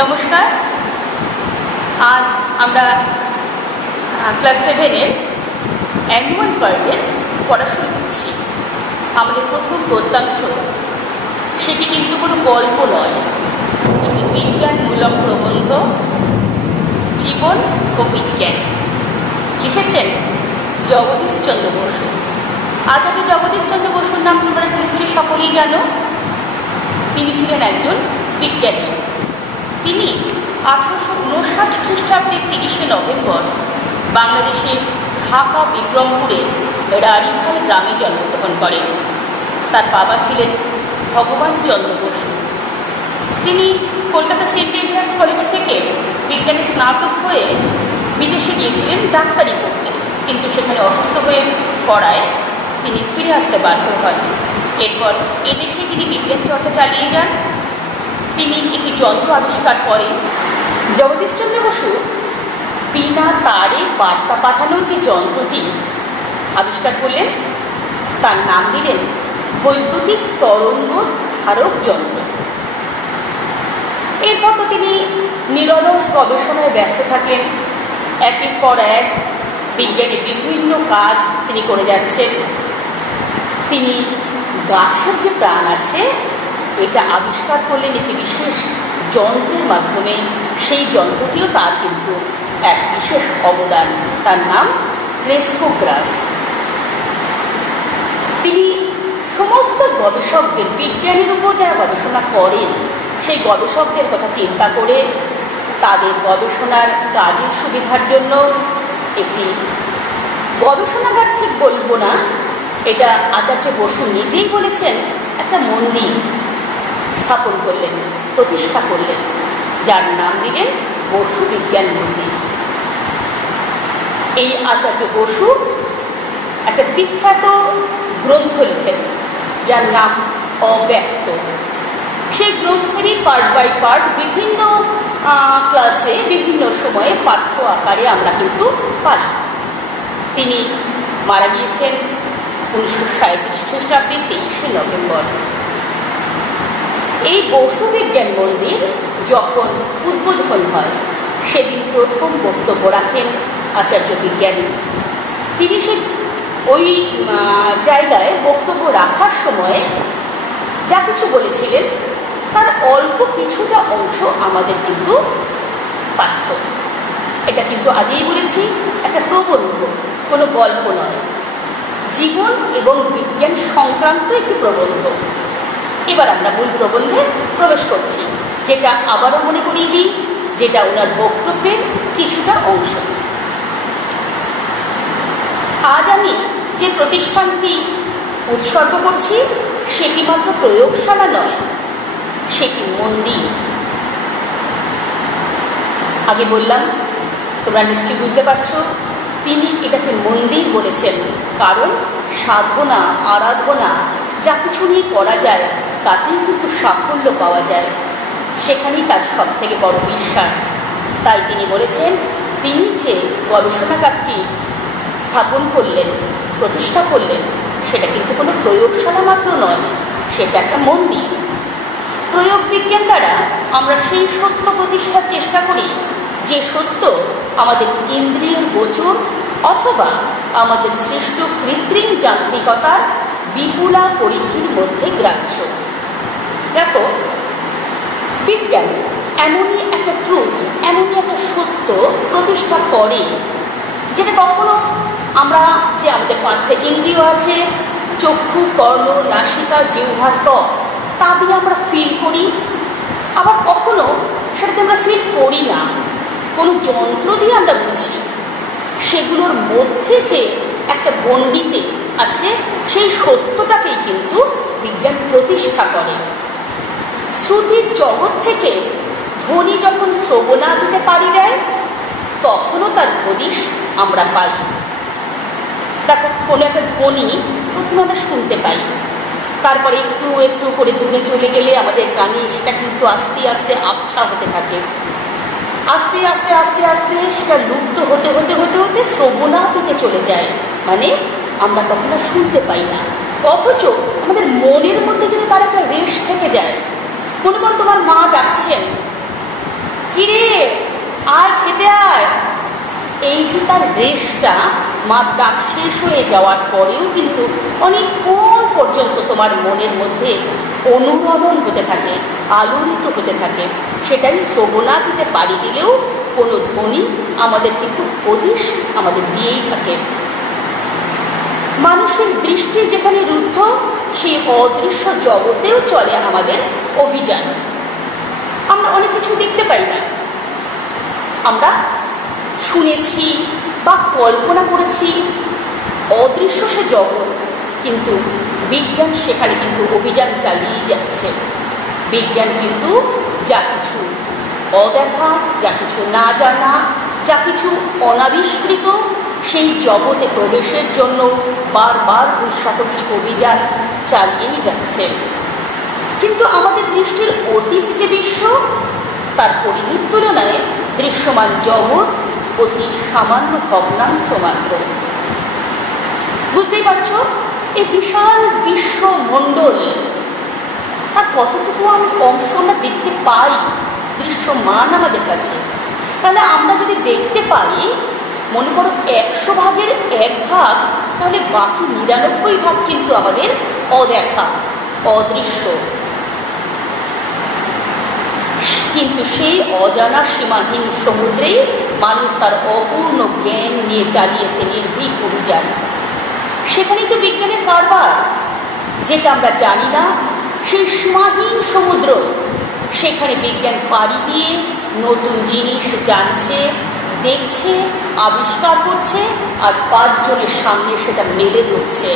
নমস্কার। আজ আমরা ক্লাস 7-এর অ্যানুয়াল পার্টের পড়া শুরু করছি। আমাদের প্রথম গদ্যাংশ, সেটি কিন্তু কোনো গল্প নয়, একটি বিজ্ঞানমূলক প্রবন্ধ, জীবন ও বিজ্ঞান। লিখেছেন জগদীশচন্দ্র বসু। আচার্য জগদীশচন্দ্র বসুর নাম তোমরা নিশ্চয়ই সকলেই জানো। তিনি ছিলেন একজন বিজ্ঞানী। তিনি 1859 খ্রিস্টাব্দের 30শে নভেম্বর বাংলাদেশের ঢাকা বিক্রমপুরের রাড়িখাল গ্রামে জন্মগ্রহণ করেন। তার বাবা ছিলেন ভগবান চন্দ্র বসু। তিনি কলকাতা সেন্ট জেভিয়ার্স কলেজ থেকে বিজ্ঞানে স্নাতক হয়ে বিদেশে গিয়েছিলেন ডাক্তারি পড়তে, কিন্তু সেখানে অসুস্থ হয়ে পড়ায় তিনি ফিরে আসতে বাধ্য হন। এরপর এদেশে তিনি বিজ্ঞান চর্চা চালিয়ে যান। তিনি একটি যন্ত্র আবিষ্কার করেন। জগদীশচন্দ্র বসু বিনা তারে বার্তা পাঠানোর যে যন্ত্রটি আবিষ্কার করলেন, তার নাম দিলেন বৈদ্যুতিক তরঙ্গ ধারক যন্ত্র। এরপর তো তিনি নিরলস গবেষণায় ব্যস্ত থাকেন। একের পর এক বিজ্ঞানের বিভিন্ন কাজ তিনি করে যাচ্ছেন। তিনি গাছের যে প্রাণ আছে এটা আবিষ্কার করলেন একটি বিশেষ যন্ত্রের মাধ্যমে। সেই যন্ত্রটিও তার কিন্তু এক বিশেষ অবদান। তার নাম ক্রেস্কোগ্রাফ। তিনি সমস্ত গবেষকদের, বিজ্ঞানের উপর যারা গবেষণা করেন সেই গবেষকদের কথা চিন্তা করে তাদের গবেষণার কাজের সুবিধার জন্য একটি গবেষণাগার ঠিক বলবো না, এটা আচার্য বসু নিজেই বলেছেন, একটা মন্দির স্থাপন করলেন, প্রতিষ্ঠা করলেন, যার নাম দিলেন বসু বিজ্ঞান মন্দির। এই আচার্য বসু একটা বিখ্যাত গ্রন্থ লিখেন যার নাম অব্যক্ত। সেই গ্রন্থেরই পার্ট বাই পার্ট বিভিন্ন ক্লাসে বিভিন্ন সময়ে পাঠ্য আকারে আমরা কিন্তু পাই। তিনি মারা গিয়েছেন 1937 খ্রিস্টাব্দের 23শে নভেম্বর। এই বসু বিজ্ঞান মন্দির যখন উদ্বোধন হয় সেদিন প্রথম বক্তব্য রাখেন আচার্য বিজ্ঞানী। তিনি ওই জায়গায় বক্তব্য রাখার সময় যা কিছু বলেছিলেন তার অল্প কিছুটা অংশ আমাদের কিন্তু পাঠ্য। এটা কিন্তু আগেই বলেছি, একটা প্রবন্ধ, কোনো গল্প নয়, জীবন এবং বিজ্ঞান সংক্রান্ত একটি প্রবন্ধ। এবার আমরা মূল প্রবন্ধে প্রবেশ করছি, যেটা আবারও মনে করিয়ে দিই, যেটা ওনার বক্তব্যের কিছুটা অংশ। আজ আমি যে প্রতিষ্ঠানটি উৎসর্গ করছি সেটি মাত্র প্রয়োগশালা নয়, সেটি মন্দির। আগে বললাম, তোমরা নিশ্চয়ই বুঝতে পারছো, তিনি এটাকে মন্দির বলেছেন কারণ সাধনা, আরাধনা যা কিছু নিয়ে করা যায় তাতেই কিন্তু সাফল্য পাওয়া যায়, সেখানেই তার সব থেকে বড় বিশ্বাস। তাই তিনি বলেছেন, তিনি যে গবেষণাগারটি স্থাপন করলেন, প্রতিষ্ঠা করলেন, সেটা কিন্তু কোনো প্রয়োগশালা মাত্র নয়, সেটা একটা মন্দির। প্রয়োগ বিজ্ঞান দ্বারা আমরা সেই সত্য প্রতিষ্ঠার চেষ্টা করি যে সত্য আমাদের ইন্দ্রিয়ের গোচর অথবা আমাদের সৃষ্ট কৃত্রিম যান্ত্রিকতার বিপুলা পরিধির মধ্যে গ্রাহ্য। দেখো, বিজ্ঞান এমনই একটা ট্রুথ, এমনই একটা সত্য প্রতিষ্ঠা করে যেটা কখনো আমরা যে আমাদের 5টা ইন্দ্রিয় আছে, চক্ষু, কর্ণ, নাসিকা, জিহ্বা, ত্বক, তা দিয়ে আমরা ফিল করি, আবার কখনো সেটাতে আমরা ফিল করি না, কোনো যন্ত্র দিয়ে আমরা বুঝি। সেগুলোর মধ্যে যে একটা গণ্ডিতে আছে সেই সত্যটাকেই কিন্তু বিজ্ঞান প্রতিষ্ঠা করে। শ্রুতির জগৎ থেকে ধ্বনি যখন শ্রবণাদিতে পাড়ি দেয় তখনও তার হদিশ আমরা পাই। দেখো, কোনো একটা ধ্বনি প্রথমে আমরা শুনতে পাই, তারপরে একটু একটু করে দূরে চলে গেলে আমাদের কানে সেটা কিন্তু আস্তে আস্তে আবছা হতে থাকে, আস্তে আস্তে আস্তে আস্তে সেটা লুপ্ত হতে হতে হতে হতে শ্রবণাদিতে চলে যায়, মানে আমরা তখন আর শুনতে পাই না। অথচ আমাদের মনের মধ্যে কিন্তু তার একটা রেশ থেকে যায়। মনে করো তোমার মা ডাকছেন, কিরে আয় খেতে আয়। এই যে তার রেশটা মার ডাক শেষ হয়ে যাওয়ার পরেও কিন্তু অনেকক্ষণ পর্যন্ত তোমার মনের মধ্যে অনুরণন হতে থাকে, আলোড়িত হতে থাকে। সেটাই শ্রবণা দিতে পারি দিলেও কোনো ধ্বনি আমাদের কিন্তু হদিশ আমাদের দিয়েই থাকে। মানুষের দৃষ্টি যেখানে রুদ্ধ, সেই অদৃশ্য জগতেও চলে আমাদের অভিযান। আমরা অনেক কিছু দেখতে পাই না, আমরা শুনেছি বা কল্পনা করেছি অদৃশ্য সে জগৎ, কিন্তু বিজ্ঞান সেখানে কিন্তু অভিযান চালিয়ে যাচ্ছে। বিজ্ঞান কিন্তু যা কিছু অদেখা, যা কিছু না জানা, যা কিছু অনাবিষ্কৃত, সেই জগতে প্রবেশের জন্য বারবার দুঃসাহসিক অভিযান চালিয়েই যাচ্ছে। কিন্তু আমাদের দৃষ্টির অতীত যে বিশ্ব, তার পরিধির তুলনায় দৃশ্যমান জগৎ অতি সামান্য ভগ্নাংশ মাত্র। বুঝতেই পারছ এই বিশাল বিশ্বমণ্ডল আর কতটুকু অংশ আমরা দেখতে পাই দৃশ্যমান আমাদের কাছে। তাহলে আমরা যদি দেখতে পাই, মনে করো 100 ভাগের 1 ভাগ, তাহলে বাকি 99 ভাগ কিন্তু আমাদের অদেখা, অদৃশ্য। কিন্তু সেই অজানা সীমাহীন সমুদ্রেই মানুষ তার অপূর্ণ জ্ঞান নিয়ে চালিয়েছে নির্ভীক অভিযান। সেখানেই তো বিজ্ঞানের কারবার। যেটা আমরা জানি না, সেই সীমাহীন সমুদ্র, সেখানে বিজ্ঞান পাড়ি দিয়ে নতুন জিনিস জানছে, দেখছে, আবিষ্কার করছে, আর 5 জনের সামনে সেটা মেলে ধরছে।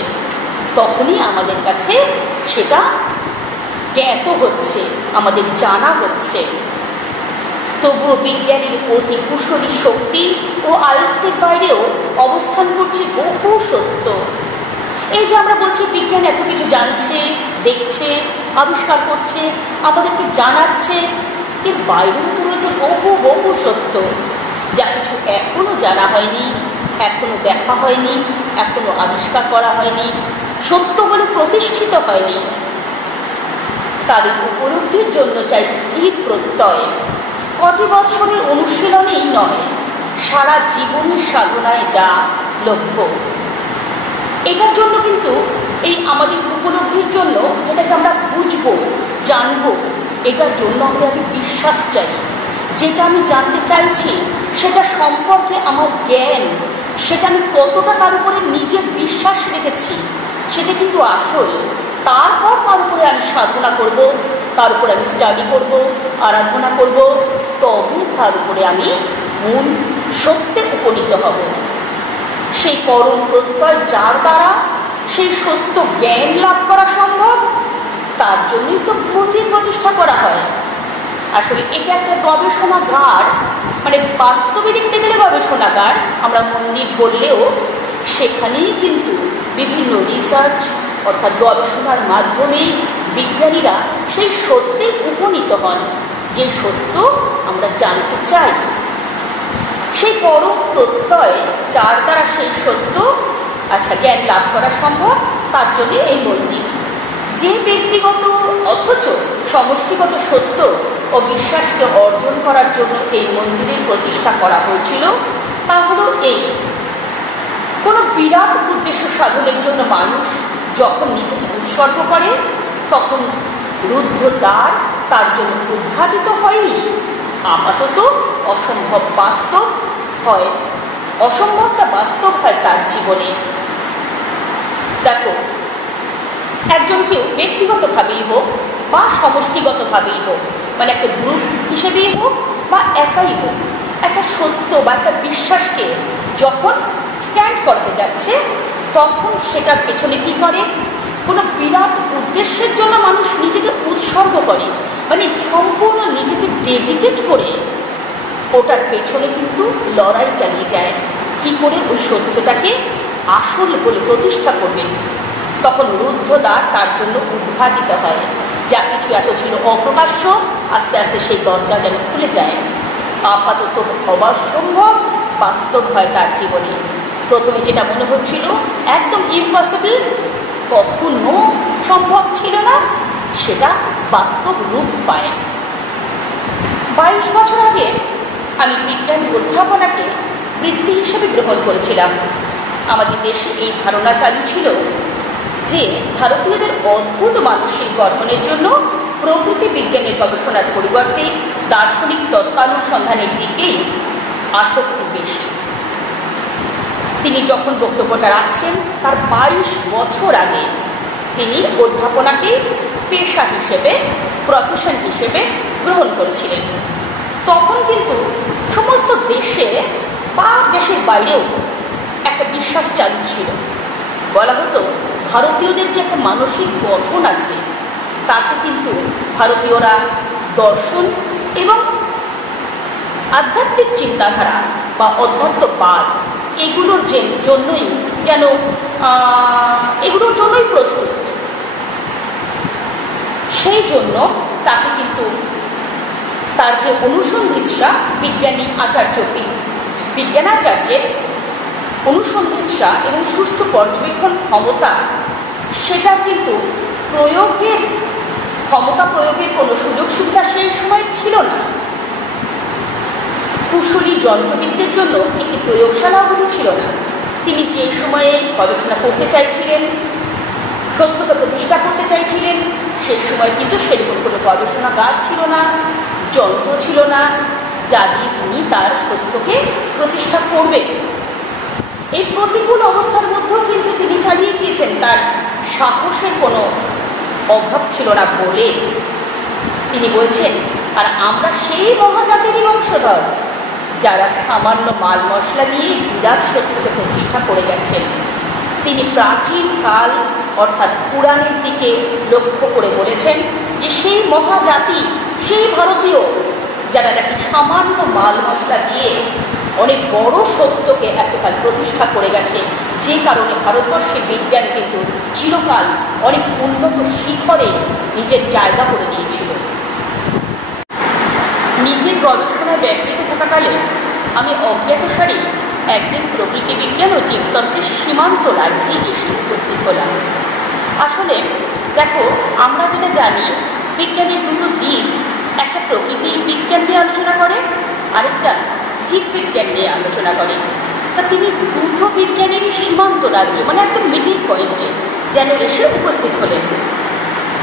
তখনই আমাদের কাছে সেটা জ্ঞাত হচ্ছে, আমাদের জানা হচ্ছে। তবুও বিজ্ঞানের অতি কুশলী শক্তি ও আয়ত্তের বাইরেও অবস্থান করছে বহু সত্য। এই যে আমরা বলছি বিজ্ঞান এত কিছু জানছে, দেখছে, আবিষ্কার করছে, আমাদেরকে জানাচ্ছে, এর বাইরেও তো রয়েছে বহু বহু সত্য, যা কিছু এখনো জানা হয়নি, এখনো দেখা হয়নি, এখনো আবিষ্কার করা হয়নি, সত্য বলে প্রতিষ্ঠিত হয়নি। তাদের উপলব্ধির জন্য চাই স্থির প্রত্যয়। কটি বৎসরের অনুশীলনেই নয়, সারা জীবনের সাধনায় যা লভ্য। এটার জন্য কিন্তু এই আমাদের উপলব্ধির জন্য, যেটাকে আমরা বুঝবো, জানবো, এটার জন্য আমাদের আগে বিশ্বাস চাই। যেটা আমি জানতে চাইছি সেটা সম্পর্কে আমার জ্ঞান, সেটা আমি কতটা তার উপরে নিজের বিশ্বাস রেখেছি, সেটা কিন্তু আসল। তারপর তার উপরে আমি সাধনা করব, তার উপরে আমি স্টাডি করব, আরাধনা করব, তবে তার উপরে আমি মূল সত্যে উপনীত হব। সেই পরম প্রত্যয় যার দ্বারা সেই সত্য জ্ঞান লাভ করা সম্ভব, তার জন্যই তো মন্দির প্রতিষ্ঠা করা হয়। আসলে এটা একটা গবেষণাগার, মানে বাস্তবে দেখতে গেলে গবেষণাগার। আমরা মন্দির বললেও সেখানেই কিন্তু বিভিন্ন রিসার্চ অর্থাৎ গবেষণার মাধ্যমে বিজ্ঞানীরা সেই সত্যে উপনীত হন, যে সত্য আমরা জানতে চাই। সেই পরম প্রত্যয় যার দ্বারা সেই সত্য জ্ঞান লাভ করা সম্ভব, তার জন্য এই মন্দির। যে ব্যক্তিগত অথচ সমষ্টিগত সত্য ও বিশ্বাসকে অর্জন করার জন্য এই মন্দিরের প্রতিষ্ঠা করা হয়েছিল, তা হলো এই: কোনো বিরাট উদ্দেশ্য সাধনের জন্য মানুষ যখন নিজেকে উৎসর্গ করে, তখন রুদ্ধ দ্বার তার জন্য উদ্ঘাটিত হয়নি, আপাতত অসম্ভব বাস্তব হয়, অসম্ভবটা বাস্তব হয় তার জীবনে। দেখো, একজন কেউ ব্যক্তিগতভাবেই হোক বা সমষ্টিগতভাবেই হোক, মানে একটা গ্রুপ হিসেবেই হোক বা একাই হোক, একটা সত্য বা একটা বিশ্বাসকে যখন স্ট্যান্ড করতে যাচ্ছে, তখন সেটার পেছনে কি করে? কোনো বিরাট উদ্দেশ্যের জন্য মানুষ নিজেকে উৎসর্গ করে, মানে সম্পূর্ণ নিজেকে ডেডিকেট করে ওটার পেছনে কিন্তু লড়াই চালিয়ে যায়। কি করে ওই সত্যটাকে আসল বলে প্রতিষ্ঠা করবেন? তখন রুদ্ধ দ্বার তার জন্য উদ্ঘাটিত হয়। যা কিছু এত ছিল অপ্রকাশ্য, আস্তে আস্তে সেই দরজা যেন খুলে যায়। আপাতত অবাস্তব বাস্তব হয় তার জীবনে। প্রথমে যেটা মনে হচ্ছিল একদম ইম্পসিবল, কখনো সম্ভব ছিল না, সেটা বাস্তব রূপ পায়। 22 বছর আগে আমি বিজ্ঞান অধ্যাপনাকে বৃত্তি হিসেবে গ্রহণ করেছিলাম। আমাদের দেশে এই ধারণা চালু ছিল যে ভারতীয়দের অদ্ভুত মানসিক গঠনের জন্য প্রকৃতি বিজ্ঞানের গবেষণার পরিবর্তে দার্শনিক তত্ত্বানুসন্ধানের দিকেই আসক্তি বেশি। তিনি যখন বক্তব্যটা রাখছেন তার 22 বছর আগে তিনি অধ্যাপনাকে পেশা হিসেবে, প্রফেশন হিসেবে গ্রহণ করেছিলেন। তখন কিন্তু সমস্ত দেশে বা দেশের বাইরেও একটা বিশ্বাস চালু ছিল। বলা হতো ভারতীয়দের যে একটা মানসিক গঠন আছে তাতে কিন্তু ভারতীয়রা দর্শন এবং আধ্যাত্মিক চিন্তাধারা বা অধ্যাত্মবাদ এগুলোর জন্যই যেন এগুলোর জন্যই প্রস্তুত। সেই জন্য তাকে কিন্তু তার যে অনুসন্ধিৎসা বিজ্ঞানী বিজ্ঞানাচার্যের অনুসন্ধিৎসা এবং সুষ্ঠু পর্যবেক্ষণ ক্ষমতা, সেটা কিন্তু ক্ষমতা প্রয়োগের কোনো সুযোগ সুবিধা সেই সময় ছিল না। কুশলী যন্ত্রবিদদের জন্য একটি প্রয়োগশালাও ছিল না। তিনি যে সময়ে গবেষণা করতে চাইছিলেন, সত্যকে প্রতিষ্ঠা করতে চাইছিলেন, সেই সময় কিন্তু সেরকম কোনো গবেষণাগার ছিল না, যন্ত্র ছিল না, যা দিয়ে তিনি তার সত্যকে প্রতিষ্ঠা করবেন। এই প্রতিকূল অবস্থার মধ্যেও কিন্তু তিনি চালিয়ে গিয়েছেন। তার সাহসের কোনো অভাব ছিল না বলে তিনি বলছেন, আর আমরা সেই মহাজাতিরই বংশধর যারা সামান্য মাল মশলা দিয়ে বিরাট সত্যকে প্রতিষ্ঠা করে গেছেন। তিনি প্রাচীন কাল অর্থাৎ পুরাণের দিকে লক্ষ্য করে বলেছেন যে সেই মহাজাতি, সেই ভারতীয় যারা নাকি সামান্য মাল মশলা দিয়ে অনেক বড় সত্যকে এতকাল প্রতিষ্ঠা করে গেছে, যে কারণে ভারতবর্ষের বিজ্ঞান কিন্তু চিরকাল অনেক উন্নত শিখরে নিজের জায়গা করে নিয়েছিল। নিজের গবেষণায় ব্যাপৃত থাকাকালে আমি অজ্ঞাতসারে একদিন প্রকৃতি বিজ্ঞান ও জীবতত্ত্বের সীমান্ত রাজ্যে এসে উপস্থিত হলাম। আসলে দেখো, আমরা যেটা জানি বিজ্ঞানের দুটো দিক, একটা প্রকৃতি বিজ্ঞান নিয়ে আলোচনা করে, আরেকটা জীববিজ্ঞান নিয়ে আলোচনা করে। তা তিনি দুটো বিজ্ঞানেরই সীমান্ত রাজ্য, মানে একদম মিডিল পয়েন্টে যেন এসে উপস্থিত হলেন।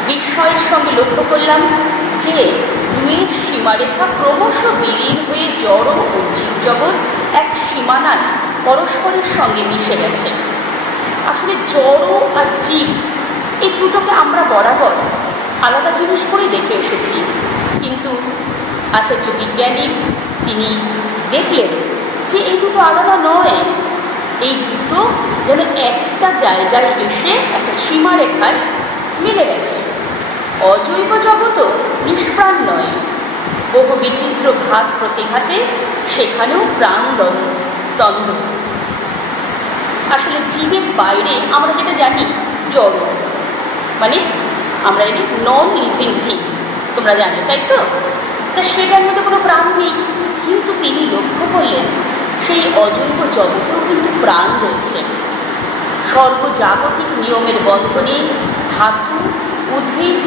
বিস্ময়ের সঙ্গে লক্ষ্য করলাম যে দুয়ের সীমারেখা ক্রমশ বিলীন হয়ে জড় ও জীবজগৎ এক সীমানায় পরস্পরের সঙ্গে মিশে গেছে। আসলে জড় আর জীব এই দুটোকে আমরা বরাবর আলাদা জিনিস করে দেখে এসেছি, কিন্তু আচার্য বিজ্ঞানী তিনি দেখলেন যে এই দুটো আলাদা নয়, এই দুটো যেন একটা জায়গায় এসে একটা সীমারেখায় মিলে গেছে। অজৈব জগৎও নিষ্প্রাণ নয়, বহু বিচিত্র ঘাত প্রতিঘাতে সেখানেও প্রাণ দ্বন্দ্ব। আসলে জীবের বাইরে আমরা যেটা জানি জড়, মানে আমরা জানি নন লিভিং থিং, তোমরা জানো তাই তো? তা সেটার মধ্যে কোনো প্রাণ নেই, কিন্তু তিনি লক্ষ্য করলেন সেই অজৈব জগতেও কিন্তু প্রাণ রয়েছে। সর্বজাগতিক নিয়মের বন্ধনে ধাতু, উদ্ভিদ,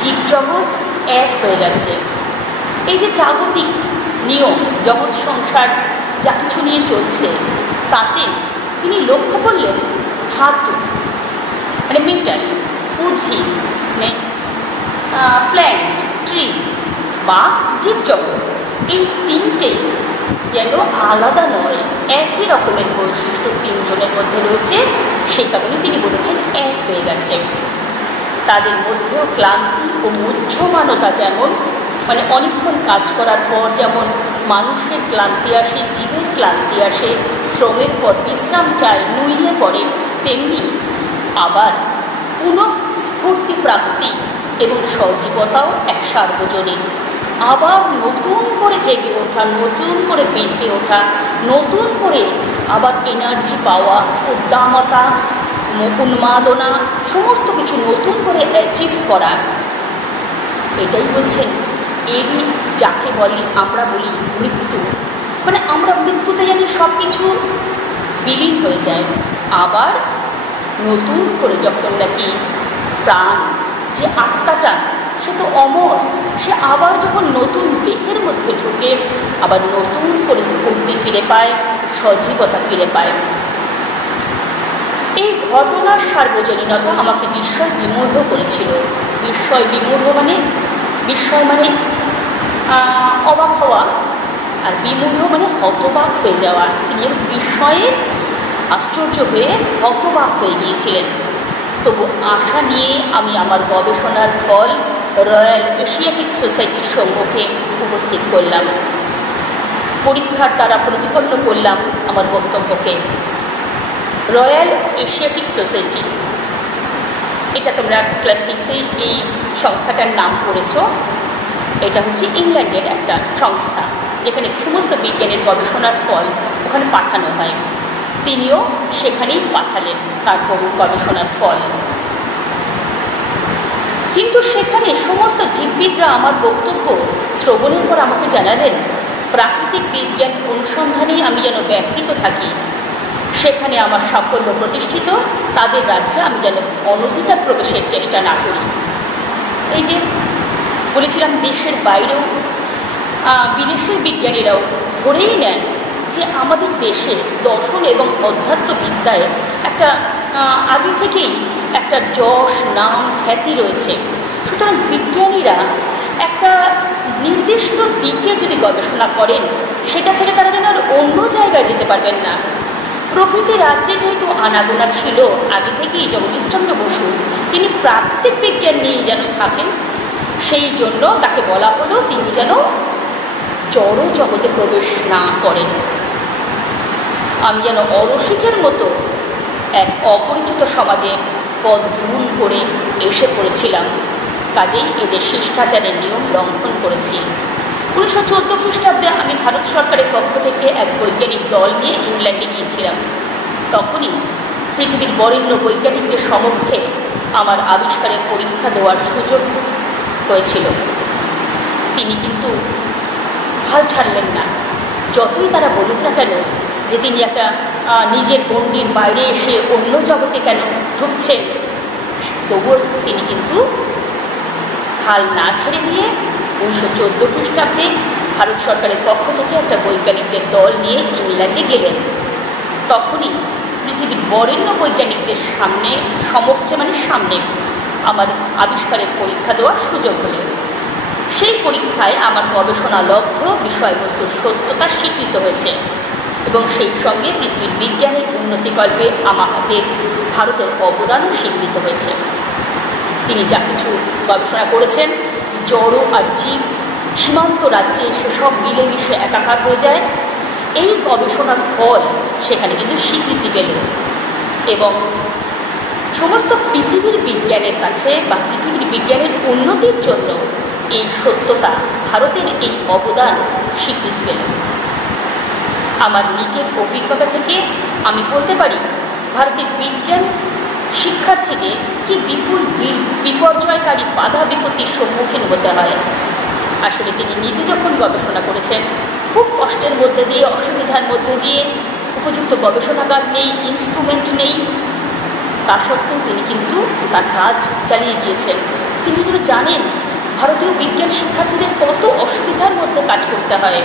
জীবজগৎ এক হয়ে গেছে। এই যে জাগতিক নিয়ম, জগৎ সংসার যা কিছু নিয়ে চলছে, তাতে তিনি লক্ষ্য করলেন ধাতু মানে মেটাল, উদ্ভিদ মানে প্ল্যান্ট, ট্রি বা জীবজগৎ, এই তিনটে যেন আলাদা নয়, একই রকমের বৈশিষ্ট্য তিনজনের মধ্যে রয়েছে। সেই কারণে তিনি বলেছেন এক হয়ে গেছে। তাদের মধ্যেও ক্লান্তি ও মুহ্যমানতা, যেমন মানে অনেকক্ষণ কাজ করার পর যেমন মানুষের ক্লান্তি আসে, জীবের ক্লান্তি আসে, শ্রমের পর বিশ্রাম চায়, নুইয়ে পড়ে, তেমনি আবার পুনঃস্ফূর্তি প্রাপ্তি এবং সজীবতাও এক সার্বজনীন। আবার নতুন করে জেগে ওঠা, নতুন করে বেঁচে ওঠা, নতুন করে আবার এনার্জি পাওয়া, উদ্দামতা, উন্মাদনা, সমস্ত কিছু নতুন করে অ্যাচিভ করা, এটাই বলছেন এরই যাকে বলি আমরা বলি মৃত্যু। মানে আমরা মৃত্যুতে জানি সব কিছু বিলীন হয়ে যায়, আবার নতুন করে যখন নাকি প্রাণ, যে আত্মাটা সে তো অমর, সে আবার যখন নতুন দেহের মধ্যে ঢুকে আবার নতুন করে স্ফূর্তি ফিরে পায়, সজীবতা ফিরে পায়। এই ঘটনার সার্বজনীনতা আমাকে বিস্ময় বিমূঢ় করেছিল। বিস্ময় মানে অবাক হওয়া, আর বিমূঢ় মানে হতবাক হয়ে যাওয়া। তিনি বিস্ময়ে আশ্চর্য হয়ে হতবাক হয়ে গিয়েছিলেন। তবু আশা নিয়ে আমি আমার গবেষণার ফল রয়্যাল এশিয়াটিক সোসাইটির সম্মুখে উপস্থিত করলাম। পরীক্ষার দ্বারা প্রতিপন্ন করলাম আমার বক্তব্যকে। রয়্যাল এশিয়াটিক সোসাইটি, এটা তোমরা ক্লাস 6-এ এই সংস্থাটার নাম পড়েছ। এটা হচ্ছে ইংল্যান্ডের একটা সংস্থা, যেখানে সমস্ত বিজ্ঞানের গবেষণার ফল ওখানে পাঠানো হয়। তিনিও সেখানেই পাঠালেন তার গবেষণার ফল। কিন্তু সেখানে সমস্ত জীববিদরা আমার বক্তব্য শ্রবণের পর আমাকে জানালেন, প্রাকৃতিক বিজ্ঞান অনুসন্ধানে আমি যেন ব্যাপৃত থাকি, সেখানে আমার সাফল্য প্রতিষ্ঠিত, তাদের রাজ্যে আমি যেন অনধিকার প্রবেশের চেষ্টা না করি। এই যে বলেছিলাম, দেশের বাইরেও বিদেশের বিজ্ঞানীরাও ধরেই নেন যে আমাদের দেশে দর্শন এবং অধ্যাত্মবিদ্যায় একটা আগে থেকেই একটা যশ, নাম, খ্যাতি রয়েছে। সুতরাং বিজ্ঞানীরা একটা নির্দিষ্ট দিকে যদি গবেষণা করেন, সেটা ছেড়ে তারা যেন আর অন্য জায়গায় যেতে পারবেন না। প্রকৃতি রাজ্যে যেহেতু আনাগোনা ছিল আগে থেকেই, জগদীশচন্দ্র বসু তিনি প্রাকৃতিক বিজ্ঞান নিয়ে যেন থাকেন, সেই জন্য তাকে বলা হলো তিনি যেন জড় জগতে প্রবেশ না করেন। আমি যেন অরসিকের মতো এক অপরিচিত সমাজে পদ ভ্রমণ করে এসে পড়েছিলাম। কাজেই এদের শিষ্টাচারের নিয়ম লঙ্ঘন করেছি। 1914 খ্রিস্টাব্দে আমি ভারত সরকারের পক্ষ থেকে এক বৈজ্ঞানিক দল নিয়ে ইংল্যান্ডে গিয়েছিলাম। তখনই পৃথিবীর বরেণ্য বৈজ্ঞানিকদের সমক্ষে আমার আবিষ্কারের পরীক্ষা দেওয়ার সুযোগ হয়েছিল। তিনি কিন্তু হাল ছাড়লেন না। যতই তারা বলুক না কেন যে তিনি একটা নিজের গণ্ডির বাইরে এসে অন্য জগতে কেন ঢুকছেন, তবুও তিনি কিন্তু হাল না ছেড়ে দিয়ে 1914 খ্রিস্টাব্দে ভারত সরকারের পক্ষ থেকে একটা বৈজ্ঞানিকদের দল নিয়ে ইংল্যান্ডে গেলেন। তখনই পৃথিবীর বরেণ্য বৈজ্ঞানিকদের সামনে আমার আবিষ্কারের পরীক্ষা দেওয়ার সুযোগ হলেন। সেই পরীক্ষায় আমার গবেষণালব্ধ বিষয়বস্তুর সত্যতা স্বীকৃত হয়েছে এবং সেই সঙ্গে পৃথিবীর বিজ্ঞানের উন্নতিকল্পে আমাদের ভারতের অবদানও স্বীকৃত হয়েছে। তিনি যা কিছু গবেষণা করেছেন, জড় আর জীব সীমান্ত রাজ্যে সেসব মিলেমিশে একাকার হয়ে যায়, এই গবেষণার ফল সেখানে কিন্তু স্বীকৃতি পেল এবং সমস্ত পৃথিবীর বিজ্ঞানের কাছে বা পৃথিবীর বিজ্ঞানের উন্নতির জন্য এই সত্যতা, ভারতের এই অবদান স্বীকৃতি পেল। আমার নিজের অভিজ্ঞতা থেকে আমি বলতে পারি, ভারতের বিজ্ঞান শিক্ষার্থীদের কি বিপুল বিপর্যয়কারী বাধা বিপত্তির সম্মুখীন হতে হয়। আসলে তিনি নিজে যখন গবেষণা করেছেন, খুব কষ্টের মধ্যে দিয়ে, অসুবিধার মধ্যে দিয়ে, উপযুক্ত গবেষণাগার নেই, ইনস্ট্রুমেন্ট নেই, তা সত্ত্বেও তিনি কিন্তু তার কাজ চালিয়ে গিয়েছেন। তিনি কিন্তু জানেন ভারতীয় বিজ্ঞান শিক্ষার্থীদের কত অসুবিধার মধ্যে কাজ করতে হয়।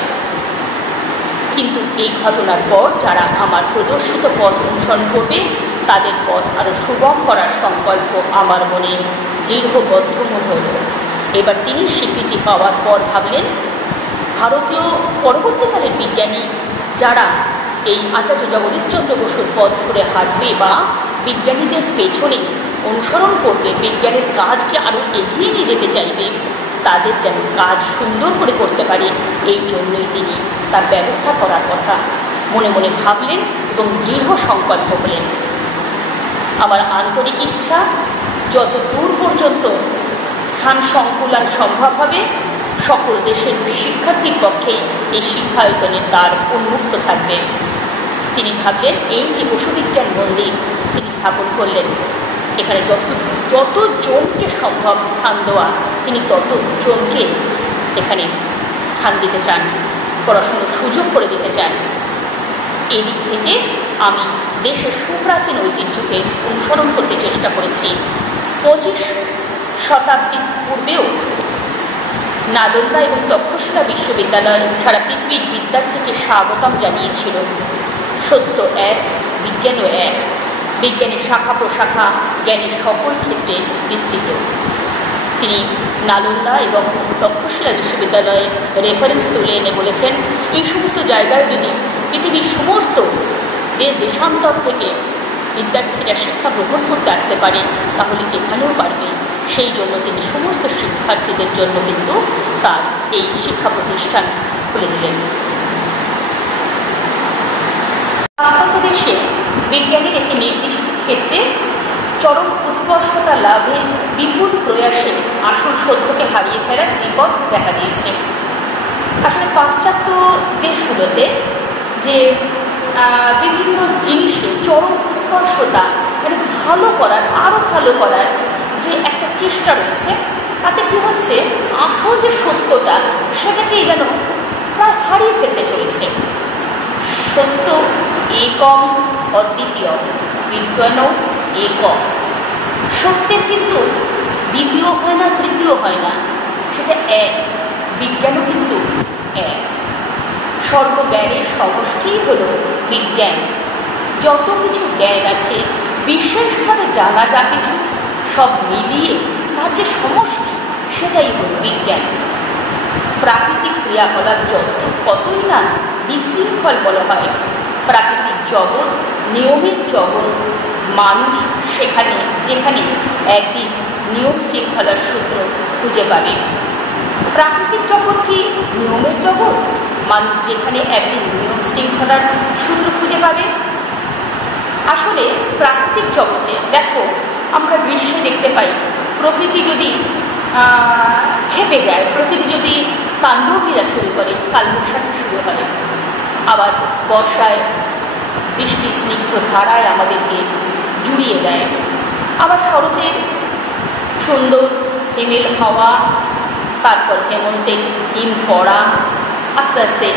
কিন্তু এই ঘটনার পর যারা আমার প্রদর্শিত পথ অনুসরণ করবে, তাদের পথ আরও সুগম করার সংকল্প আমার মনে দৃঢ়বদ্ধ মনে হল। এবার তিনি স্বীকৃতি পাওয়ার পর ভাবলেন, ভারতীয় পরবর্তীকালের বিজ্ঞানী যারা এই আচার্য জগদীশচন্দ্র বসুর পথ ধরে হাঁটবে বা বিজ্ঞানীদের পেছনে অনুসরণ করবে, বিজ্ঞানের কাজকে আরও এগিয়ে নিয়ে যেতে চাইবে, তাদের যেন কাজ সুন্দর করে করতে পারে, এই জন্যই তিনি তার ব্যবস্থা করার কথা মনে মনে ভাবলেন এবং দৃঢ় সংকল্প হলেন। আমার আন্তরিক ইচ্ছা, যত দূর পর্যন্ত স্থান সংকুলান সম্ভব হবে, সকল দেশের শিক্ষার্থীর পক্ষেই এই শিক্ষায়তনের দ্বার উন্মুক্ত থাকবে। তিনি ভাবলেন, এই যে বসুবিজ্ঞান মন্দির তিনি স্থাপন করলেন, এখানে যত জনকে সম্ভব স্থান দেওয়া, তিনি তত জনকে এখানে স্থান দিতে চান, পড়াশোনার সুযোগ করে দিতে চান। এদিক থেকে আমি দেশের সুপ্রাচীন ঐতিহ্যকে অনুসরণ করতে চেষ্টা করেছি। 25 শতাব্দী পূর্বেও নালন্দা এবং তক্ষশিলা বিশ্ববিদ্যালয় সারা পৃথিবীর বিদ্যার্থীকে স্বাগতম জানিয়েছিল। সত্য এক, বিজ্ঞানও এক, বিজ্ঞানের শাখা প্রশাখা জ্ঞানের সকল ক্ষেত্রে বিস্তৃত। তিনি নালন্দা এবং তক্ষশিলা বিশ্ববিদ্যালয়ের রেফারেন্স তুলে এনে বলেছেন, এই সমস্ত জায়গায় যদি পৃথিবীর সমস্ত দেশ দেশান্তর থেকে বিদ্যার্থীরা শিক্ষা গ্রহণ করতে আসতে পারে, তাহলে এখানেও পারবে। সেই জন্য তিনি সমস্ত শিক্ষার্থীদের জন্য কিন্তু তার এই শিক্ষা প্রতিষ্ঠান খুলে দিলেন। পাশ্চাত্য দেশে বিজ্ঞানের একটি নির্দিষ্ট ক্ষেত্রে চরম উৎকর্ষতা লাভে বিপুল প্রয়াসে আসল সত্যকে হারিয়ে ফেলার বিপদ দেখা দিয়েছে। আসলে পাশ্চাত্য দেশগুলোতে যে বিভিন্ন জিনিসে চরম উৎকর্ষতা, মানে ভালো করার, আরও ভালো করার যে একটা চেষ্টা রয়েছে, তাতে কি হচ্ছে, আসল যে সত্যটা সেটাকেই যেন প্রায় হারিয়ে ফেলতে চলেছে। সত্য একম অদ্বিতীয়, বিজ্ঞানও একক। সত্যের কিন্তু দ্বিতীয় হয় না, তৃতীয় হয় না, সেটা এক। বিজ্ঞানও কিন্তু এক। সর্বজ্ঞানের সমষ্টিই হল বিজ্ঞান। যত কিছু জ্ঞান আছে, বিশেষভাবে জানা যা কিছু, সব মিলিয়ে তার যে সমষ্টি, সেটাই হল বিজ্ঞান। প্রাকৃতিক ক্রিয়াকলাপ কতই না বিশৃঙ্খল বলা হয়, প্রাকৃতিক জগৎ, নিয়মের জগৎ, মানুষ সেখানে যেখানে একদিন নিয়ম শৃঙ্খলার সূত্র খুঁজে পাবে। প্রাকৃতিক জগৎ কি নিয়মের জগৎ? মানুষ যেখানে একদিন নিয়ম শৃঙ্খলার সূত্র খুঁজে পাবে। আসলে প্রাকৃতিক জগতে দেখো, আমরা গ্রীষ্মে দেখতে পাই প্রকৃতি যদি খেপে যায়, প্রকৃতি যদি তাণ্ডব লীলা শুরু করে, কালবৈশাখী শুরু হয়। আবার বর্ষায় বৃষ্টি স্নিগ্ধ ধারায় আমাদেরকে জুড়িয়ে দেয়। আবার শরতের সুন্দর হিমেল হাওয়া, তারপর হেমন্তের হিম পড়া, আস্তে আস্তে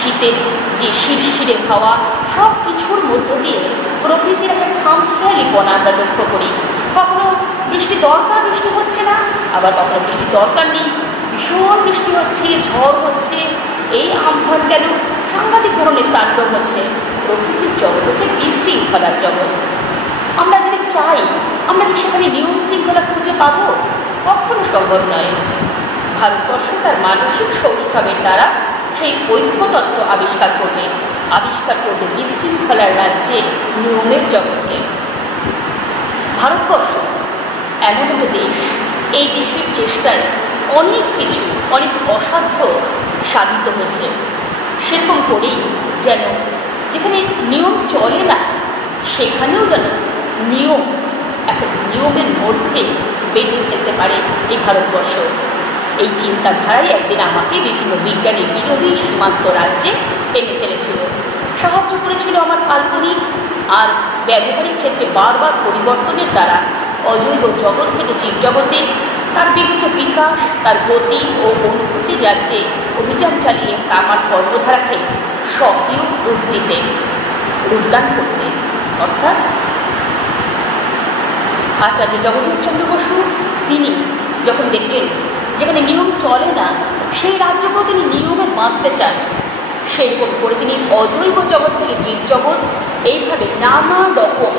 শীতের যে শিরশিরে হাওয়া, সব কিছুর মধ্য দিয়ে প্রকৃতির একটা খামখেয়ালিপনা আমরা লক্ষ্য করি। কখনো বৃষ্টি দরকার, বৃষ্টি হচ্ছে না, আবার কখনো বৃষ্টি দরকার নেই, ভীষণ বৃষ্টি হচ্ছে, ঝড় হচ্ছে, এই আমফান গেল, সাংঘাতিক ধরনের তাণ্ডব হচ্ছে। প্রকৃতির জগৎ হচ্ছে বিশৃঙ্খলার জগৎ। আমরা যদি চাই, আমরা কি সেখানে নিয়ম শৃঙ্খলা খুঁজে পাবো? কখনো সম্ভব নয়। ভারতবর্ষ তার মানসিক সৌষ্ঠবের দ্বারা সেই ঐক্যতত্ত্ব আবিষ্কার করবে বিশৃঙ্খলার রাজ্যে নিয়মের জগৎকে। ভারতবর্ষ এমন একটা দেশ, এই দেশের চেষ্টায় অনেক কিছু, অনেক অসাধ্য সাধিত হয়েছে। সেরকম করেই যেন যেখানে নিয়ম চলে না, সেখানেও যেন নিয়ম একটা নিয়মের মধ্যে বেঁধে ফেলতে পারে এই ভারতবর্ষ। এই চিন্তাধারাই একদিন আমাকে বিভিন্ন বিজ্ঞানের বিরোধী সীমান্ত রাজ্যে এনে ফেলেছিল, সাহায্য করেছিল আমার কাল্পনিক আর ব্যবহারিক ক্ষেত্রে বারবার পরিবর্তনের দ্বারা অজৈব জগৎ থেকে জীবজগতে তার বিভিন্ন বিকাশ, তার গতি ও অনুভূতির রাজ্যে অভিযান চালিয়ে আমার কর্মধারাকে সক্রিয় রূপদান করতে। অর্থাৎ আচার্য জগদীশচন্দ্র বসু তিনি যখন দেখলেন যেখানে নিয়ম চলে না, সেই রাজ্যকেও তিনি নিয়মে মানতে চান, সেরকম করে তিনি অজৈব জগৎ থেকে জীবজগৎ, এইভাবে নানা রকম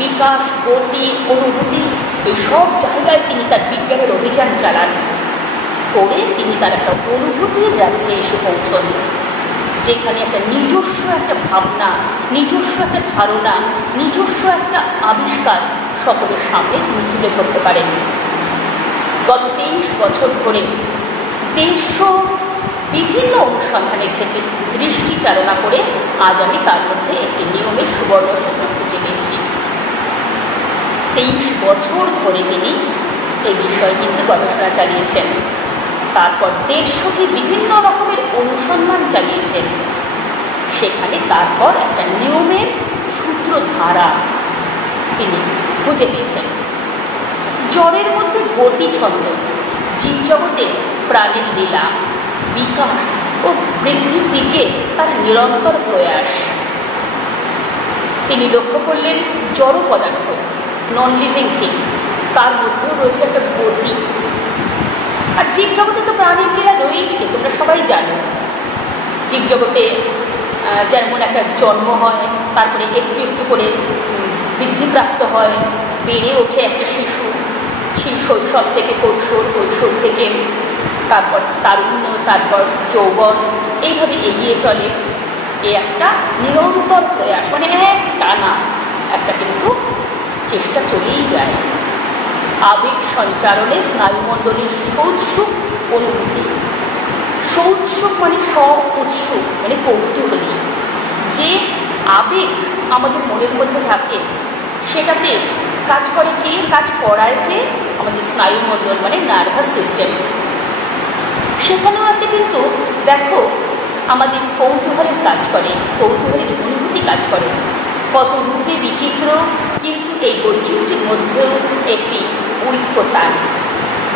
বিকাশ, গতি, অনুভূতি, এই সব জায়গায় তিনি তার বিজ্ঞানের অভিযান চালান করে তিনি তার একটা অনুভূতির রাজ্যে এসে পৌঁছন, যেখানে একটা নিজস্ব একটা ভাবনা, নিজস্ব একটা ধারণা, নিজস্ব একটা আবিষ্কার সকলের সামনে তিনি তুলে ধরতে পারেন। গত 23 বছর ধরে দেশীয় বিভিন্ন অনুসন্ধানের ক্ষেত্রে দৃষ্টিচালনা করে আজ আমি তার মধ্যে একটি নিয়মের সুবর্ণ সূত্র খুঁজে পেয়েছি। 23 বছর ধরে তিনি এই বিষয়ে কিন্তু গবেষণা চালিয়েছেন। তারপর দেশকে বিভিন্ন রকমের অনুসন্ধান চালিয়েছেন। সেখানে তারপর একটা নিয়মের সূত্রধারা তিনি খুঁজে পেয়েছেন। জড়ের মধ্যে গতি ছন্দ, জীবজগতে প্রাণের লীলা, বিকাশ ও বৃদ্ধির দিকে তার নিরন্তর প্রয়াস। তিনি লক্ষ্য করলেন জড় পদার্থ, নন লিভিং থিং, তার মধ্যেও রয়েছে একটা গতি। আর জীবজগতে তো প্রাণীর ক্রীড়া রয়েছে, তোমরা সবাই জানো। জীবজগতে যেমন একটা জন্ম হয়, তারপরে একটু একটু করে বৃদ্ধিপ্রাপ্ত হয়, বেড়ে ওঠে একটা শিশু, সেই শৈশব থেকে কৈশোর, কৈশোর থেকে তারপর তারুণ্য, তারপর যৌবন, এইভাবে এগিয়ে চলে। এ একটা নিরন্তর প্রয়াস, মানে এক টানা একটা কিন্তু চেষ্টা চলেই যায়। আবেগ সঞ্চারণে স্নায়ুমণ্ডলীর সৌৎসুক অনুভূতি। সৌৎসুক মানে উৎসুক, মানে কৌতূহলী। যে আবেগ আমাদের মনের মধ্যে থাকে সেটাতে কাজ করে কে? কাজ করায় কে? আমাদের স্নায়ুমণ্ডল, মানে নার্ভাস সিস্টেম। সেখানেও একটা কিন্তু দেখো আমাদের কৌতূহলের কাজ করে, কৌতূহলের অনুভূতি কাজ করে। কত রূপে বিচিত্র, কিন্তু এই বৈচিত্র্যের মধ্যেও একটি ঐক্যতান,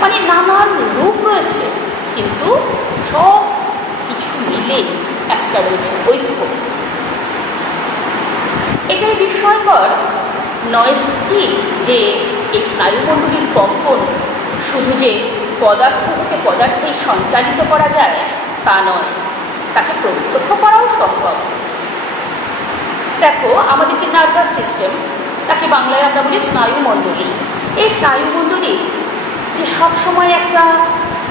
মানে নানান রূপ রয়েছে, কিন্তু সব কিছু মিলে একটা রয়েছে ঐক্য। এটাই বিস্ময়কর নয় কি যে এই স্নায়ুমণ্ডলীর কম্পন শুধু যে পদার্থ থেকে পদার্থে সঞ্চালিত করা যায় তা নয়, তাকে প্রত্যক্ষ করাও সম্ভব। দেখো আমাদের যে নার্ভাস সিস্টেম, তাকে বাংলায় আমরা বলি স্নায়ুমণ্ডলী। এই স্নায়ুমণ্ডলী যে সবসময় একটা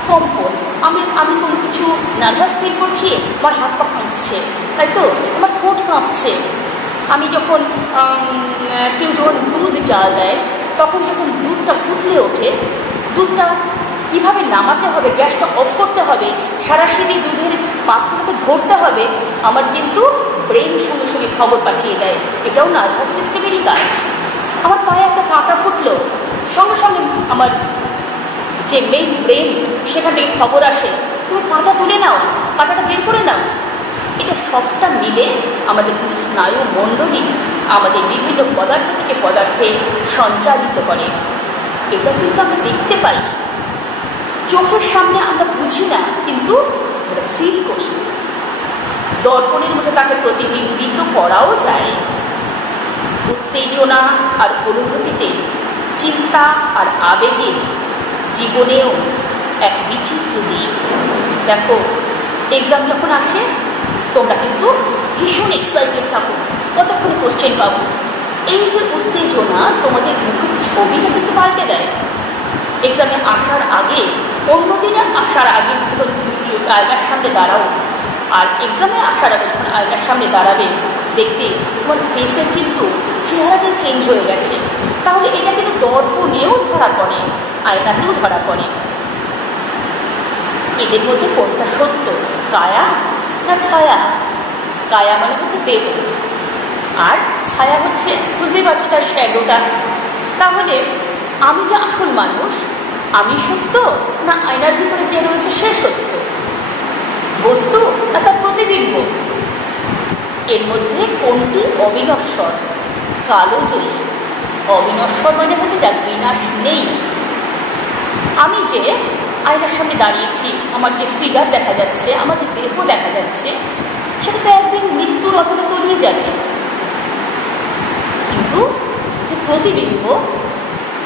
কম্পন, আমি কোনো কিছু নার্ভাস ফিল করছি, আমার হাত পা কাঁপছে, তাই তো, আমার ঠোঁট কাঁপছে। আমি যখন কেউ যখন দুধ জাল দেয়, তখন যখন দুধটা ফুটলে ওঠে, দুধটা কীভাবে নামাতে হবে, গ্যাসটা অফ করতে হবে, সারাশিরি দুধের পাত্রটাকে ধরতে হবে, আমার কিন্তু ব্রেন সঙ্গে সঙ্গে খবর পাঠিয়ে দেয়। এটাও নার্ভাস সিস্টেমেরই কাজ। আমার পায়ে একটা কাঁটা ফুটলো, সঙ্গে সঙ্গে আমার যে মেইন ব্রেন সেখান থেকে খবর আসে, তুমি কাঁটা তুলে নাও, কাঁটাটা বের করে নাও। এটা সবটা মিলে আমাদের স্নায়ুমণ্ডলী আমাদের বিভিন্ন পদার্থ থেকে পদার্থে সঞ্চালিত করে। এটা কিন্তু আমরা দেখতে পাই, চোখের সামনে আমরা বুঝি না, কিন্তু আমরা ফিল করি। দর্পণের মধ্যে তাকে প্রতিবিম্বিত করাও যায়। উত্তেজনা আর অনুভূতিতে, চিন্তা আর আবেগে জীবনেও এক বিচিত্র দিক। দেখো এক্সাম যখন আসে, তোমরা কিন্তু ভীষণ এক্সাইটেড থাকো, কতক্ষণে কোশ্চেন পাবো। এই যে উত্তেজনা তোমাদের মুখের ছবিটা কিন্তু পাল্টে দেয়। এক্সামে আসার আগে, অন্যদিনে আসার আগে যখন আয়নার সামনে দাঁড়াও, আর এক্সামে আসার আগে যখন আয়নার সামনে দাঁড়াবে, দেখবে তোমার ফেসের কিন্তু চেহারাটা চেঞ্জ হয়ে গেছে। তাহলে এটা কিন্তু দর্পণেও ধরা পড়ে, আয়নাতেও ধরা পড়ে। এদের মধ্যে কোনটা সত্য, কায়া না ছায়া? কায়া মানে হচ্ছে দেহ, আর ছায়া হচ্ছে, বুঝতেই পারছো, তার শ্যাডোটা। তাহলে আমি যে আসল মানুষ, আমি সত্য না আয়নার ভিতরে যে রয়েছে সে সত্য? বস্তু না তার প্রতিবিম্ব? এর মধ্যে কোনটি অবিনশ্বর? কালোজয়ী। অবিনশ্বর মানে হচ্ছে যার বিনাশ নেই। আমি যে আয়নার সামনে দাঁড়িয়েছি, আমার যে ফিগার দেখা যাচ্ছে, আমার যে দেহ দেখা যাচ্ছে, সেটা তো একদিন মৃত্যুর অথবা তলিয়ে যাবে। কিন্তু যে প্রতিবিম্ব,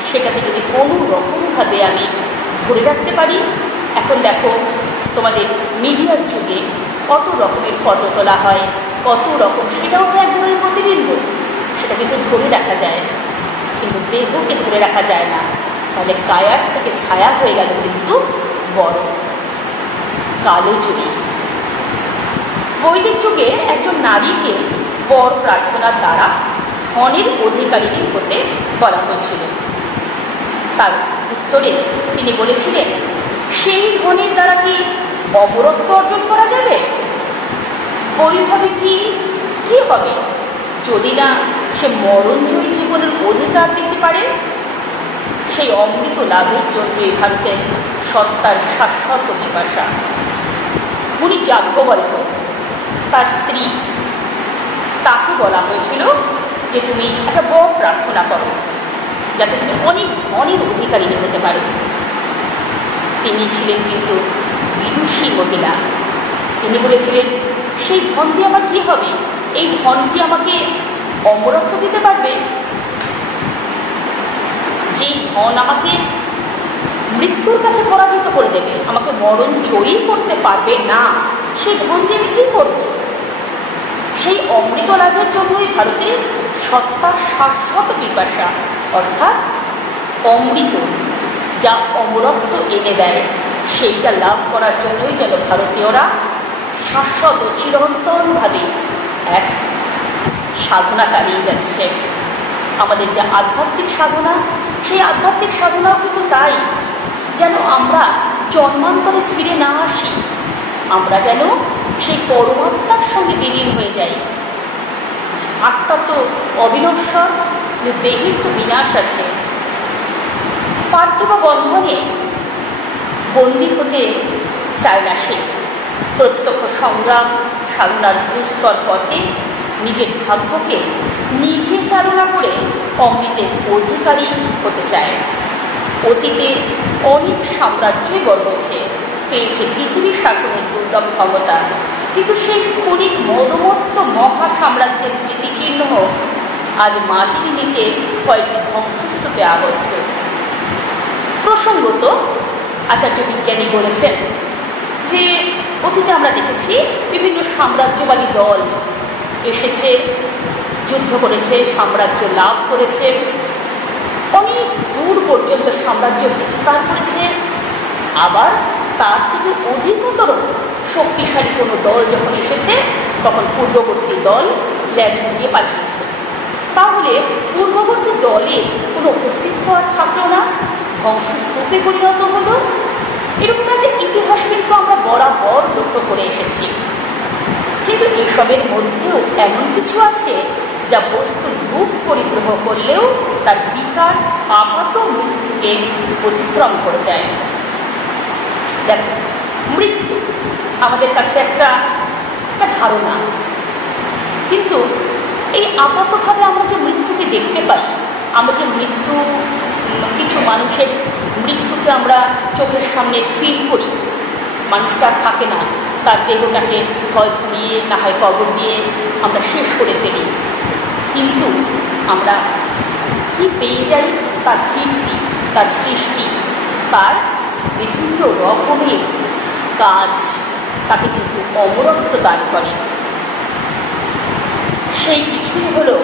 সেটাকে যদি কোনো রকমভাবে আমি ধরে রাখতে পারি, এখন দেখো তোমাদের মিডিয়ার যুগে কত রকমের ফটো তোলা হয়, কত রকম, সেটাও তো এক ধরনের প্রতিবিম্ব, সেটা কিন্তু ধরে রাখা যায়, কিন্তু দেহকে ধরে রাখা যায় না। তাহলে কায়ার থেকে ছায়া হয়ে গেল কিন্তু বড় কালোজয়ী। বৈদিক যুগে একজন নারীকে বর প্রার্থনার দ্বারা ধনের অধিকারিণী হতে বলা হয়েছিল। তার উত্তরে তিনি বলেছিলেন, সেই ধনের দ্বারা কি অমরত্ব অর্জন করা যাবে? ওইভাবে কি হবে যদি না সে মরণজয়ী জীবনের অধিকার দিতে পারে? সেই অমৃত লাভের জন্যই ভারতের সত্তার শাশ্বত পিপাসা। উনি যাজ্ঞবল্ক্য, তার স্ত্রী, তাকে বলা হয়েছিল যে তুমি একটা বর প্রার্থনা করো যাতে তুমি অনেক ধনের অধিকারিণী হতে পারো। তিনি ছিলেন কিন্তু বিদুষী মহিলা। তিনি বলেছিলেন, সেই ধন দিয়ে আমার কি হবে? এই ধন কি আমাকে অমরত্ব দিতে পারবে? যে ধন আমাকে মৃত্যুর কাছে পরাজিত করে দেবে, আমাকে মরণ জয়ী করতে পারবে না, সেই ধন দিয়ে আমি কী করব? সেই অমৃত লাভের জন্যই ভারতের সত্তার শাশ্বত পিপাসা, অর্থাৎ অমৃত যা অমরত্ব এনে দেয়, সেইটা লাভ করার জন্যই যেন ভারতীয়রা শাশ্বত চিরন্তনভাবে এক সাধনা চালিয়ে যাচ্ছে। আমাদের যে আধ্যাত্মিক সাধনা, সেই আধ্যাত্মিক সাধনাও কিন্তু তাই, যেন আমরা জন্মান্তরে ফিরে না আসি, আমরা যেন সেই পরমাত্মার সঙ্গে বিলীন হয়ে যাই। আত্মা তো অবিনশ্বর, দেহের তো বিনাশ আছে। পার্থিব বন্ধনে বন্দী হতে চায় না সে, প্রত্যক্ষ সংগ্রাম সাধনার দুস্তর পথে নিজের ভাগ্যকে নিজে চালনা করে অমৃতের অধিকারী হতে চায়। অতীতে অনেক সাম্রাজ্যই গড়েছে, পেয়েছে পৃথিবী শাসনের দুর্লভ ক্ষমতা, কিন্তু সেই ক্ষণিক মদমত্ত মহা সাম্রাজ্যের স্মৃতিচিহ্ন আজ মাটির নিচে কয়েকটি ধ্বংসস্তূপে আবদ্ধ। প্রসঙ্গত আচার্য বিজ্ঞানী বলেছেন যে অতীতে আমরা দেখেছি বিভিন্ন সাম্রাজ্যবাদী দল এসেছে, যুদ্ধ করেছে, সাম্রাজ্য লাভ করেছে, অনেক দূর পর্যন্ত সাম্রাজ্য বিস্তার করেছে। আবার তার থেকে অধিকতর শক্তিশালী কোনো দল যখন এসেছে, তখন পূর্ববর্তী দল ল্যাজ গুটিয়ে পাঠিয়েছে। তাহলে পূর্ববর্তী দলে কোনো অস্তিত্ব আর থাকলো না, ধ্বংসস্তূপে পরিণত হলো। এরকম একটা ইতিহাস কিন্তু আমরা বরাবর লক্ষ্য করে এসেছি। কিন্তু এসবের মধ্যেও এমন কিছু আছে যা বস্তুর রূপ পরিগ্রহ করলেও তার বিকার আপাত মৃত্যুকে অতিক্রম করে যায়। দেখো, মৃত্যু আমাদের কাছে একটা ধারণা, কিন্তু এই আপাতভাবে আমরা যে মৃত্যুকে দেখতে পাই, আমরা যে মৃত্যু, কিছু মানুষের মৃত্যুকে আমরা চোখের সামনে ফিল করি, মানুষটা থাকে না, তার দেহটাকে হয় পুড়িয়ে না হয় কবর দিয়ে আমরা শেষ করে ফেলি, কিন্তু আমরা কি পেয়ে যাই? তার কীর্তি, তার সৃষ্টি, তার বিভিন্ন রকমের কাজ তাকে কিন্তু অমরত্ব দান করে। সেই কিছুই হলো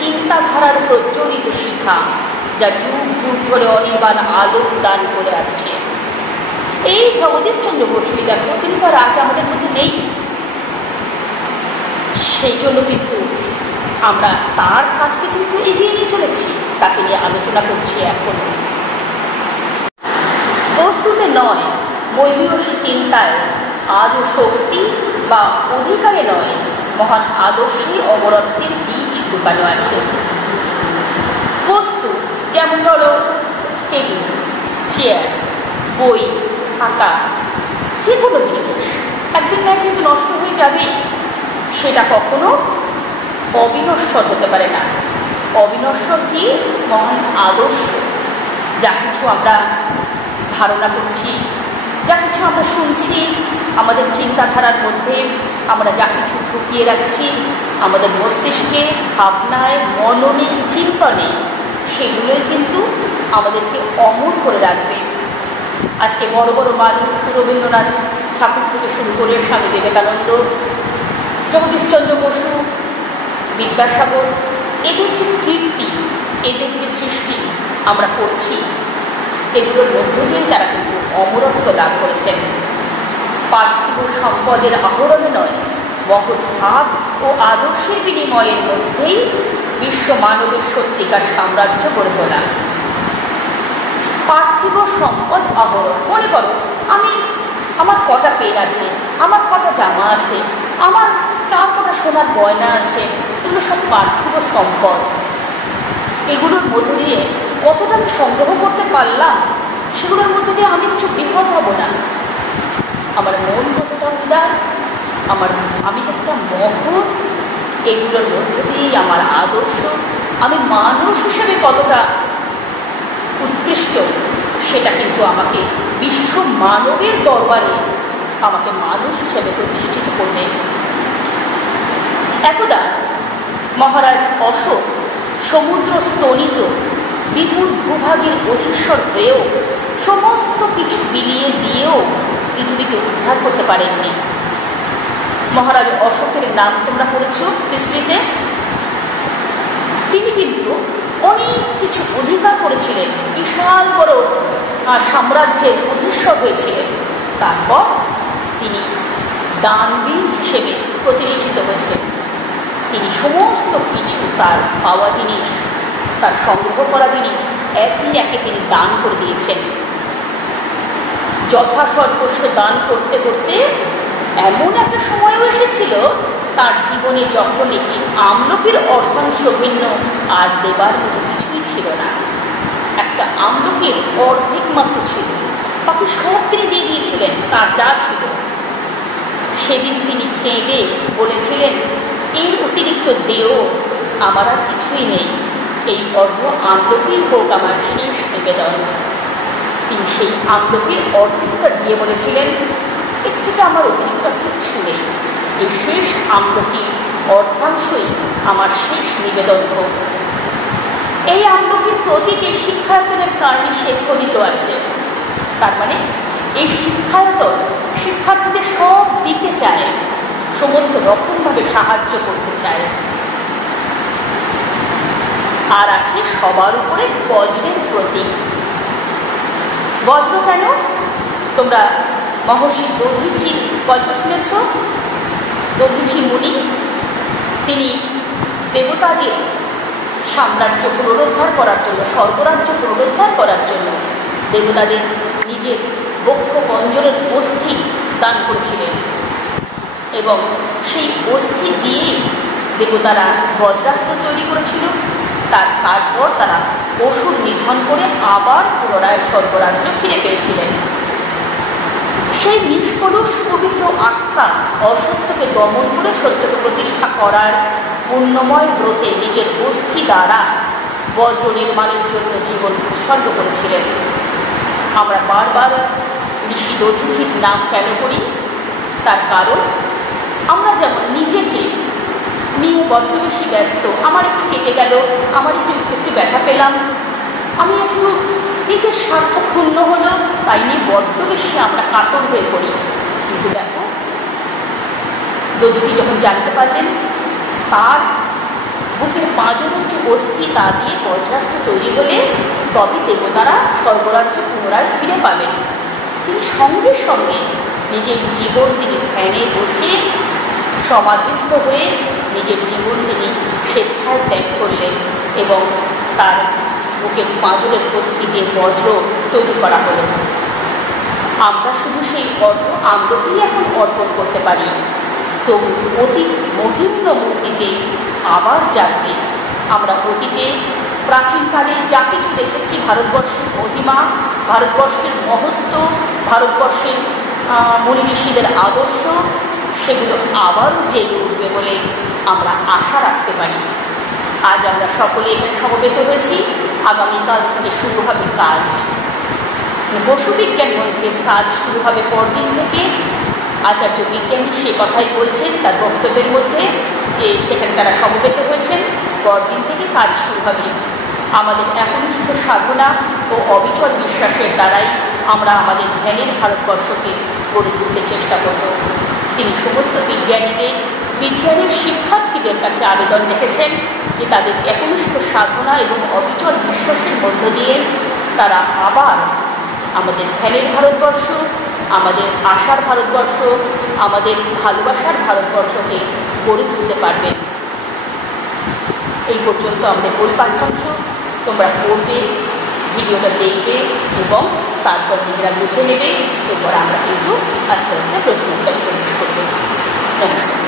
চিন্তাধারার প্রজ্বলিত শিখা, যা যুগ যুগ ধরে অনির্বাণ আলো দান করে আসছে। এই জগদীশচন্দ্র বসু দেখো, তিনি তো আজ আমাদের মধ্যে নেই। সেই জন্য কিন্তু আমরা তার কাজকে কিন্তু এগিয়ে নিয়ে চলেছি, তাকে নিয়ে আলোচনা করছি। এখন বস্তুতে নয়, মহিষী চিন্তায় আজও শক্তি বা অধিকারে নয়, মহান আদর্শে অমরত্বের বীজ লুকানো আছে। বস্তু যেমন ধরো টেবিল, চেয়ার, বই, খাতা, যে কোনো জিনিস একদিন না একদিন নষ্ট হয়ে যাবে, সেটা কখনো অবিনশ্বর হতে পারে না। অবিনশ্বর কি? মহান আদর্শ। যা কিছু আমরা ধারণা করছি, যা কিছু আমরা শুনছি, আমাদের চিন্তাধারার মধ্যে আমরা যা কিছু ঢুকিয়ে রাখছি, আমাদের মস্তিষ্কে, ভাবনায়, মননে, চিন্তনে, সেগুলোই কিন্তু আমাদেরকে অমর করে রাখবে। আজকে বড় বড় মানুষ, রবীন্দ্রনাথ ঠাকুর থেকে শুরু করে স্বামী বিবেকানন্দ, জগদীশচন্দ্র বসু, বিদ্যাসাগর, এদের যে কীর্তি, এদের যে সৃষ্টি আমরা করছি, এগুলোর মধ্য দিয়েই তারা কিন্তু অমরত্ব লাভ করেছেন। পার্থিব সম্পদের আহরণে নয়, মহৎ ভাব ও আদর্শের বিনিময়ের মধ্যেই বিশ্ব মানবের সত্যিকার সাম্রাজ্য গড়ে তোলা। পার্থিব সম্পদ আহরণ, মনে করো আমার কটা পেন আছে, আমার কটা জামা আছে, আমার 4 কটা সোনার গয়না আছে, এগুলো সব পার্থিব সম্পদ। এগুলোর মধ্য দিয়ে কতটা আমি সংগ্রহ করতে পারলাম, সেগুলোর মধ্যে দিয়ে আমি কিছু বিপদ হব না। আমার মন কতটা উদার, আমি কতটা মহৎ, এগুলোর মধ্য দিয়েই আমার আদর্শ, আমি মানুষ হিসেবে কতটা উৎকৃষ্ট, সেটা কিন্তু আমাকে বিশ্ব মানবের দরবারে আমাকে মানুষ হিসেবে প্রতিষ্ঠিত করবে। একদা মহারাজ অশোক সমুদ্র স্তনিত বিপুল ভূ ভূভাগের অধীশ্বর হয়েও সমস্ত কিছু বিলিয়ে দিয়েও পৃথিবীকে উদ্ধার করতে পারেননি। মহারাজ অশোকের নাম তোমরা পড়েছ হিস্ট্রিতে। তিনি কিন্তু অনেক কিছু অধিকার করেছিলেন, বিশাল বড় সাম্রাজ্যের অধীশ্বর হয়েছিলেন। তারপর তিনি দানবীর হিসেবে প্রতিষ্ঠিত হয়েছেন। তিনি সমস্ত কিছু, তার পাওয়া জিনিস, তার সংগ্রহ করা জিনিস একে একে তিনি দান করে দিয়েছেন। যথাসর্বস্ব দান করতে করতে এমন একটা সময়ও এসেছিল তার জীবনে যখন একটি আমলকির অর্ধাংশ ভিন্ন আর দেবার মতো কিছুই ছিল না। একটা আমলকির অর্ধেক মাত্র ছিল, বাকি সব তিনি দিয়ে দিয়েছিলেন তার যা ছিল। সেদিন তিনি কেঁদে বলেছিলেন, এর অতিরিক্ত দেও আমার আর কিছুই নেই, এই অর্ধ আমলকিই হোক আমার শেষ নিবেদন। তিনি সেই আমলকির অর্ধেকটা দিয়ে বলেছিলেন, এর থেকে আমার অতিরিক্ত কিচ্ছু নেই, এই শেষ আমলকি অর্ধাংশই আমার শেষ নিবেদন হোক। এই আমলকির প্রতীকে শিক্ষায়তনের কারণে সে খোদিত আছে। তার মানে এই শিক্ষায়তন শিক্ষার্থীদের সব দিতে চায়, সমস্ত রকমভাবে সাহায্য করতে চায়। আর আছে সবার উপরে বজ্রের প্রতীক। বজ্র কেন? তোমরা মহর্ষি দধিচির গল্প শুনেছ। দধিচি মুনি তিনি দেবতাদের সাম্রাজ্য পুনরুদ্ধার করার জন্য, স্বর্গরাজ্য পুনরুদ্ধার করার জন্য দেবতাদের নিজের বক্ষ পঞ্জরের অস্থি দান করেছিলেন এবং সেই অস্থি দিয়েই দেবতারা বজ্রাস্ত্র তৈরি করেছিল। তারপর তারা অসুর নিধন করে আবার পুনরায় স্বর্গরাজ্য ফিরে পেয়েছিলেন। সেই নিষ্কলুষ পবিত্র আত্মা অসত্যকে দমন করে সত্যকে প্রতিষ্ঠা করার পুণ্যময় ব্রতে নিজের অস্থি দ্বারা বজ্র নির্মাণের জন্য জীবন উৎসর্গ করেছিলেন। আমরা বারবার ঋষি দধিচির নাম কেন করি? তার কারণ আমরা যেমন নিজেকে নিয়ে বড্ড বেশি ব্যস্ত, আমার একটু কেটে গেল, আমার একটু ব্যথা পেলাম, আমি একটু নিজের স্বার্থ ক্ষুণ্ণ হলো, তাই নিয়ে বড্ড বেশি আমরা কাতর হয়ে পড়ি। কিন্তু দেখো, দধিচি যখন জানতে পারলেন তার বুকের পাঁজরের যে অস্থি তা দিয়ে বজ্রাস্ত্র তৈরি হলে তবে দেবতারা স্বর্গরাজ্য পুনরায় ফিরে পাবেন, তিনি সঙ্গে সঙ্গে নিজের জীবন তিনি ধ্যানে বসে সমাধিস্থ হয়ে নিজের জীবন তিনি স্বেচ্ছায় ত্যাগ করলেন এবং তার বুকের পাঁজরের অস্থি দিয়ে বজ্র তৈরি করা হলো। আমরা শুধু সেই আমলকিই এখন অর্পণ করতে পারি, তো অতীত মহিম্ন মূর্তিতে আবার জাগবে। আমরা অতীতে প্রাচীনকালে যা কিছু দেখেছি, ভারতবর্ষের মহিমা, ভারতবর্ষের মহত্ব, ভারতবর্ষের মুনি ঋষিদের আদর্শ, সেগুলো আবারও জেগে উঠবে বলে আমরা আশা রাখতে পারি। আজ আমরা সকলে এখানে সমবেত হয়েছি। আগামীকাল থেকে শুরু হবে কাজ, বসু বিজ্ঞান মন্দিরের কাজ শুরু হবে পরদিন থেকে। আচার্য বিজ্ঞানী সে কথাই বলছেন তার বক্তব্যের মধ্যে, যে সেখানে তারা সমবেত হয়েছেন, পরদিন থেকে কাজ শুরু হবে। আমাদের একনিষ্ঠ সাধনা ও অবিচল বিশ্বাসের দ্বারাই আমরা আমাদের ধ্যানের ভারতবর্ষকে গড়ে তুলতে চেষ্টা করব। তিনি সমস্ত বিজ্ঞানীদের, বিজ্ঞানের শিক্ষার্থীদের কাছে আবেদন রেখেছেন যে তাদের একনিষ্ঠ সাধনা এবং অবিচল বিশ্বাসের মধ্য দিয়ে তারা আবার আমাদের ধ্যানের ভারতবর্ষ, আমাদের আশার ভারতবর্ষ, আমাদের ভালোবাসার ভারতবর্ষকে গড়ে তুলতে পারবেন। এই পর্যন্ত আমাদের বই পাঠ্যাংশ তোমরা পড়বে, ভিডিওটা দেখবে এবং তারপর নিজেরা বুঝে নেবে। এরপর আমরা কিন্তু আস্তে আস্তে প্রশ্ন উত্তরে প্রবেশ করবে। নমস্কার।